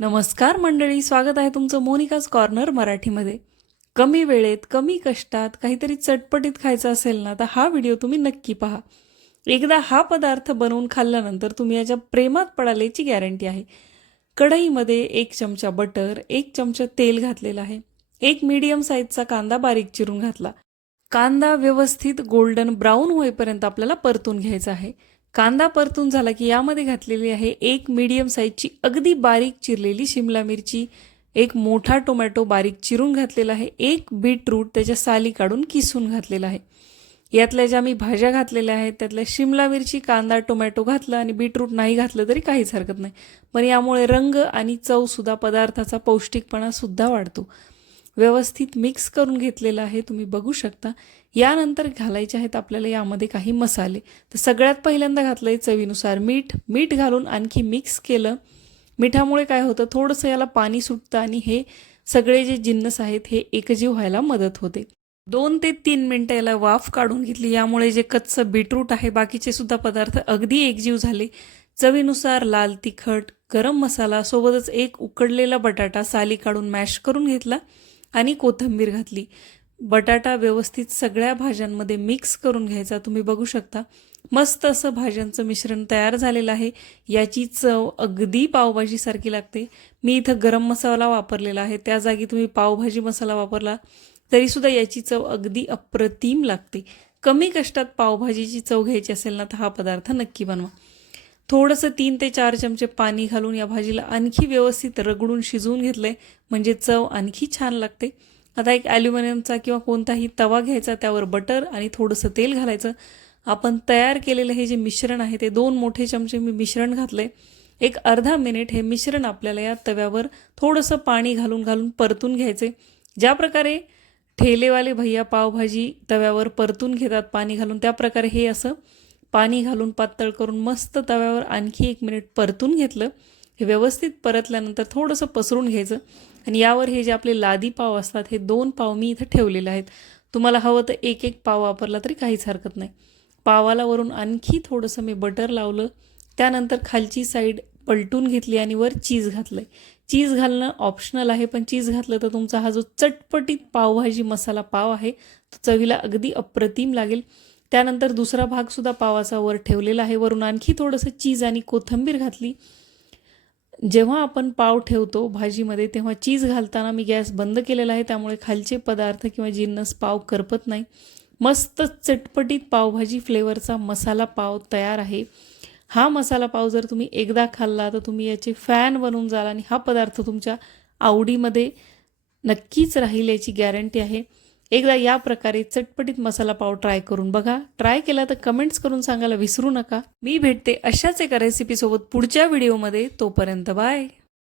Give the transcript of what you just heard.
नमस्कार मंडळी स्वागत आहे तुमचं मोनिकाज कॉर्नर मराठीमध्ये. कमी वेळेत कमी कष्टात काहीतरी चटपटीत खायचं असेल ना तर हा व्हिडिओ तुम्ही नक्की पहा. एकदा हा पदार्थ बनवून खाल्ल्यानंतर तुम्ही याच्या प्रेमात पडाल याची गॅरंटी आहे. कढईमध्ये एक चमचा बटर एक चमचा तेल घातलेलं आहे. एक मीडियम साईजचा कांदा बारीक चिरून घातला. कांदा व्यवस्थित गोल्डन ब्राऊन होईपर्यंत आपल्याला परतून घ्यायचा आहे. कांदा परतून झाला की यामध्ये घातलेली आहे एक मीडियम साईजची अगदी बारीक चिरलेली शिमला मिरची. एक मोठा टोमॅटो बारीक चिरून घातलेला आहे. एक बीटरूट त्याच्या साली काढून किसून घातलेला आहे. यातल्या ज्या मी भाज्या घातलेल्या आहेत त्यातल्या शिमला मिरची कांदा टोमॅटो घातलं आणि बीटरूट नाही घातलं तरी काहीच हरकत नाही. पण यामुळे रंग आणि चवसुद्धा पदार्थाचा पौष्टिकपणासुद्धा वाढतो. व्यवस्थित मिक्स करून घेतलेलं आहे तुम्ही बघू शकता. यानंतर घालायचे आहेत आपल्याला यामध्ये काही मसाले. तर सगळ्यात पहिल्यांदा घातलं आहे चवीनुसार मीठ. मीठ घालून आणखी मिक्स केलं. मिठामुळे काय होतं? थोडंसं याला पाणी सुटतं आणि हे सगळे जे जिन्नस आहेत हे एकजीव व्हायला मदत होते. दोन ते तीन मिनटं याला वाफ काढून घेतली. यामुळे जे कच्चं बीटरूट आहे बाकीचे सुद्धा पदार्थ अगदी एकजीव झाले. चवीनुसार लाल तिखट गरम मसाला सोबतच एक उकडलेला बटाटा साली काढून मॅश करून घेतला आणि कोथिंबीर घातली. बटाटा व्यवस्थित सगळ्या भाज्यांमध्ये मिक्स करून घ्यायचा. तुम्ही बघू शकता. मस्त असं भाज्यांचं मिश्रण तयार झालेलं आहे. याची चव अगदी पावभाजीसारखी लागते. मी इथं गरम मसाला वापरलेला आहे. त्या जागी तुम्ही पावभाजी मसाला वापरला तरीसुद्धा याची चव अगदी अप्रतिम लागते. कमी कष्टात पावभाजीची चव घ्यायची असेल ना तर हा पदार्थ नक्की बनवा. थोडंसं तीन ते चार चमचे पाणी घालून या भाजीला आणखी व्यवस्थित रगडून शिजवून घेतलंय. म्हणजे चव आणखी छान लागते. आता एक ॲल्युमिनियमचा किंवा कोणताही तवा घ्यायचा त्यावर बटर आणि थोडंसं तेल घालायचं. आपण तयार केलेलं हे जे मिश्रण आहे ते दोन मोठे चमचे मी मिश्रण घातले एक अर्धा मिनिट हे मिश्रण आपल्याला या तव्यावर थोडंसं पाणी घालून घालून परतून घ्यायचे ज्या प्रकारे ठेलेवाले भैया पावभाजी तव्यावर परतून घेतात पाणी घालून त्या प्रकारे हे असं पाणी घालून पातळ करून मस्त तव्यावर आणखी एक मिनिट परतून घेतलं. हे व्यवस्थित परतल्यानंतर थोडंसं पसरून घ्यायचं. आणि यावर हे जे आपले लादी पाव असतात हे दोन पाव मी इथं ठेवलेले आहेत. तुम्हाला हवं तर एक एक पाव वापरला तरी काहीच हरकत नाही. पावाला वरून आणखी थोडंसं मी बटर लावलं. त्यानंतर खालची साईड पलटून घेतली आणि वर चीज घातलं आहे चीज घालणं ऑप्शनल आहे पण चीज घातलं तर तुमचा हा जो चटपटीत पावभाजी मसाला पाव आहे तो चवीला अगदी अप्रतिम लागेल. त्यानंतर दुसरा भागसुद्धा पावाचा वर ठेवलेला आहे. वरून आणखी थोडंसं चीज आणि कोथिंबीर घातली. जेव्हा आपण पाव ठेवतो भाजीमध्ये तेव्हा चीज घालताना मी गॅस बंद केलेला आहे. त्यामुळे खालचे पदार्थ किंवा जिन्नस पाव करपत नाही. मस्त चटपटीत पावभाजी फ्लेवरचा मसाला पाव तयार आहे. हा मसाला पाव जर तुम्ही एकदा खाल्ला तर तुम्ही याचे फॅन बनून जाल आणि हा पदार्थ तुमच्या आवडीमध्ये नक्कीच राहील याची गॅरंटी आहे. एकदा या प्रकारे चटपटीत मसाला पाव ट्राय करून बघा. ट्राय केला तर कमेंट्स करून सांगायला विसरू नका. मी भेटते अशाच एका रेसिपीसोबत पुढच्या व्हिडिओमध्ये तोपर्यंत बाय